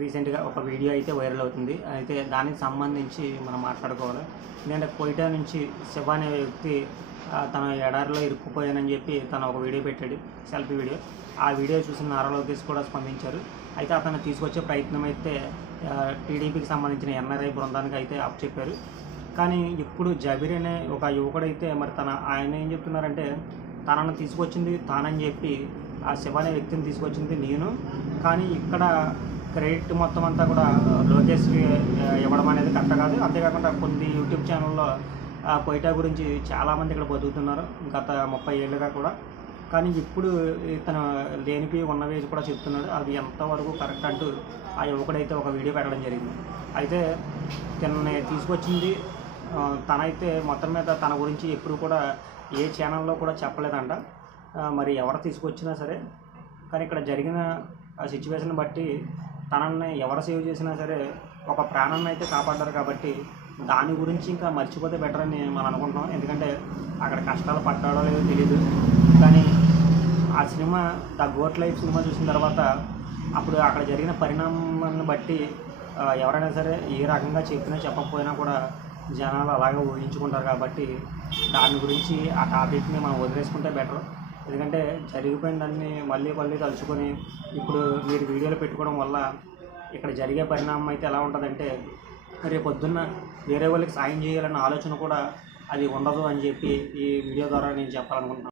రీసెంట్గా ఒక వీడియో అయితే వైరల్ అవుతుంది. అయితే దానికి సంబంధించి మనం మాట్లాడుకోవాలి. ఎందుకంటే కోయిటా నుంచి శివ అనే వ్యక్తి తన ఎడారిలో ఇరుక్కుపోయానని చెప్పి తను ఒక వీడియో పెట్టాడు, సెల్ఫీ వీడియో. ఆ వీడియో చూసిన నారా లోకేష్ కూడా స్పందించారు. అయితే అతను తీసుకొచ్చే ప్రయత్నం అయితే టీడీపీకి సంబంధించిన ఎన్ఆర్ఐ బృందానికి అయితే అప్పచెప్పారు. కానీ ఇప్పుడు జబీర్ అనే ఒక యువకుడైతే మరి ఆయన ఏం చెప్తున్నారంటే తనను తీసుకొచ్చింది తానని చెప్పి ఆ శివ అనే వ్యక్తిని తీసుకొచ్చింది నేను, కానీ ఇక్కడ క్రెడిట్ మొత్తం అంతా కూడా లోకేష్కి ఇవ్వడం అనేది కరెక్ట్ కాదు. అంతేకాకుండా కొన్ని యూట్యూబ్ ఛానల్లో కోయిటా గురించి చాలామంది ఇక్కడ బతుకుతున్నారు గత 30 ఏళ్ళుగా కూడా. కానీ ఇప్పుడు ఇతను లేనిపి ఉన్నవి కూడా చెప్తున్నాడు. అది ఎంతవరకు కరెక్ట్ అంటూ ఆ యువకుడైతే ఒక వీడియో పెట్టడం జరిగింది. అయితే తనని తీసుకొచ్చింది తనైతే మొత్తం మీద తన గురించి ఎప్పుడు కూడా ఏ ఛానల్లో కూడా చెప్పలేదంట. మరి ఎవరు తీసుకొచ్చినా సరే, కానీ ఇక్కడ జరిగిన సిచ్యువేషన్ బట్టి తనని ఎవరు సేవ్ చేసినా సరే ఒక ప్రాణాన్ని అయితే కాపాడ్డారు. కాబట్టి దాని గురించి ఇంకా మర్చిపోతే బెటర్ అని మనం అనుకుంటున్నాం. ఎందుకంటే అక్కడ కష్టాలు పడ్డాడో లేదో తెలియదు. కానీ ఆ cinema the goat life cinema చూసిన తర్వాత అప్పుడు అక్కడ జరిగిన పరిణామాన్ని బట్టి ఎవరైనా సరే ఏ రకంగా చెప్పినా చెప్పకపోయినా కూడా జనాలు అలాగే ఊహించుకుంటారు. కాబట్టి దాని గురించి ఆ టాపిక్ని మనం వదిలేసుకుంటే బెటర్. ఎందుకంటే జరిగిపోయిన దాన్ని మళ్ళీ తలుచుకొని ఇప్పుడు మీరు వీడియోలు పెట్టుకోవడం వల్ల ఇక్కడ జరిగే పరిణామం అయితే ఎలా ఉంటుందంటే రేపు పొద్దున్న వేరే వాళ్ళకి సాయం చేయాలన్న ఆలోచన కూడా అది ఉండదు అని చెప్పి ఈ వీడియో ద్వారా నేను చెప్పాలనుకుంటున్నాను.